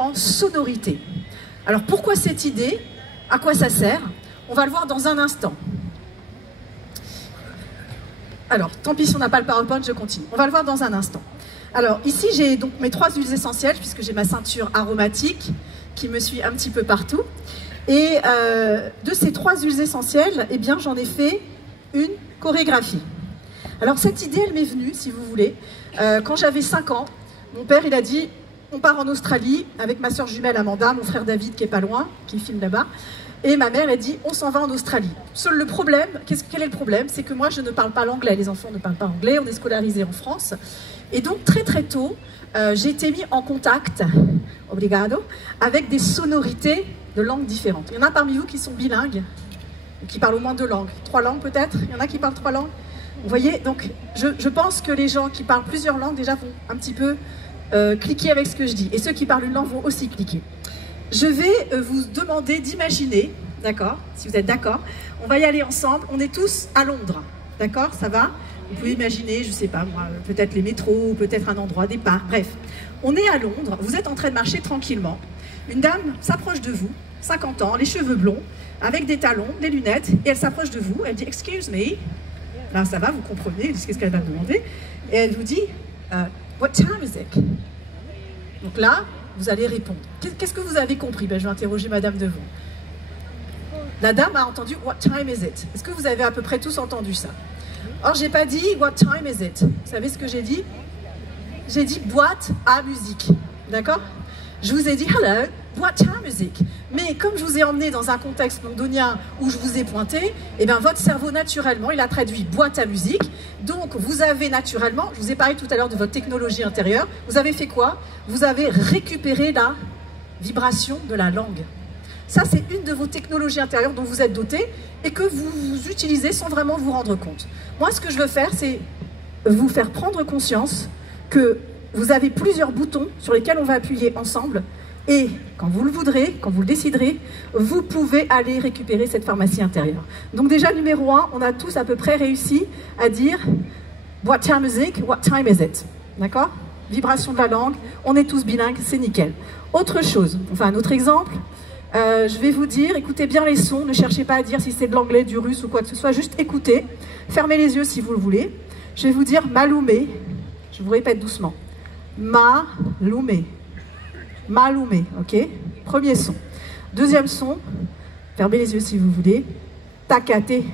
en sonorité. Alors pourquoi cette idée? À quoi ça sert? On va le voir dans un instant. Alors, tant pis si on n'a pas le PowerPoint, je continue. On va le voir dans un instant. Alors, ici, j'ai donc mes 3 huiles essentielles, puisque j'ai ma ceinture aromatique qui me suit un petit peu partout. Et de ces 3 huiles essentielles, eh bien, j'en ai fait une chorégraphie. Alors, cette idée, elle m'est venue, si vous voulez, quand j'avais 5 ans. Mon père, il a dit, on part en Australie avec ma soeur jumelle Amanda, mon frère David, qui est pas loin, qui filme là-bas. Et ma mère a dit, on s'en va en Australie. Seul le problème, quel est le problème? C'est que moi, je ne parle pas l'anglais. Les enfants ne parlent pas anglais, on est scolarisés en France. Et donc, très très tôt, j'ai été mis en contact, obrigado, avec des sonorités de langues différentes. Il y en a parmi vous qui sont bilingues, qui parlent au moins 2 langues. 3 langues peut-être? Il y en a qui parlent 3 langues? Vous voyez, donc je pense que les gens qui parlent plusieurs langues, déjà, vont un petit peu cliquer avec ce que je dis. Et ceux qui parlent une langue vont aussi cliquer. Je vais vous demander d'imaginer, d'accord, si vous êtes d'accord, on va y aller ensemble, on est tous à Londres, d'accord, ça va? Vous pouvez imaginer, je ne sais pas moi, peut-être les métros, peut-être un endroit, des parcs, bref. On est à Londres, vous êtes en train de marcher tranquillement, une dame s'approche de vous, 50 ans, les cheveux blonds, avec des talons, des lunettes, et elle s'approche de vous, elle dit « Excuse me », là ça va, vous comprenez, qu'est-ce qu'elle va me demander, et elle vous dit « What time is it ?» Donc là, vous allez répondre. Qu'est-ce que vous avez compris? Ben, je vais interroger madame devant. La dame a entendu « What time is it ?» Est-ce que vous avez à peu près tous entendu ça? Or, j'ai pas dit « What time is it ?» Vous savez ce que j'ai dit? J'ai dit « boîte à musique ». D'accord? Je vous ai dit « Hello, boîte à musique ». Mais comme je vous ai emmené dans un contexte londonien où je vous ai pointé, eh bien, votre cerveau, naturellement, il a traduit « boîte à musique ». Donc, vous avez naturellement, je vous ai parlé tout à l'heure de votre technologie intérieure, vous avez fait quoi? Vous avez récupéré la vibration de la langue. Ça, c'est une de vos technologies intérieures dont vous êtes doté et que vous utilisez sans vraiment vous rendre compte. Moi, ce que je veux faire, c'est vous faire prendre conscience que vous avez plusieurs boutons sur lesquels on va appuyer ensemble et quand vous le voudrez, quand vous le déciderez, vous pouvez aller récupérer cette pharmacie intérieure. Donc déjà, numéro 1, on a tous à peu près réussi à dire « What time is it? What time is it ?» D'accord? Vibration de la langue, on est tous bilingues, c'est nickel. Autre chose, enfin un autre exemple, je vais vous dire, écoutez bien les sons, ne cherchez pas à dire si c'est de l'anglais, du russe ou quoi que ce soit, juste écoutez, fermez les yeux si vous le voulez. Je vais vous dire Malume, je vous répète doucement, Malume, Malume, ok? Premier son. Deuxième son, fermez les yeux si vous voulez, Takate,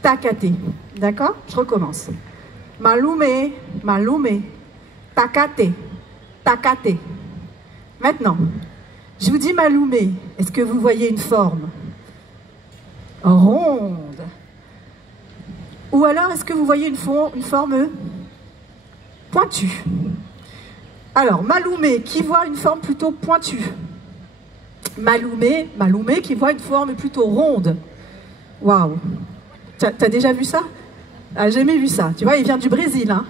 Takate, d'accord? Je recommence. Malume, Malume, Takate, Takate. Maintenant, je vous dis Malume, est-ce que vous voyez une forme ronde? Ou alors, est-ce que vous voyez une forme pointue? Alors, Malume, qui voit une forme plutôt pointue? Malume, Malume, qui voit une forme plutôt ronde. Waouh! T'as déjà vu ça? Ah, j'ai jamais vu ça. Tu vois, il vient du Brésil. Hein.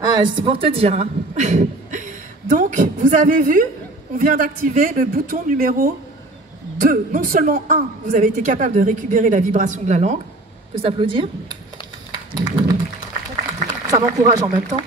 Ah, c'est pour te dire. Hein. Donc, vous avez vu, on vient d'activer le bouton numéro 2. Non seulement 1, vous avez été capable de récupérer la vibration de la langue. On peut s'applaudir. Ça m'encourage en même temps.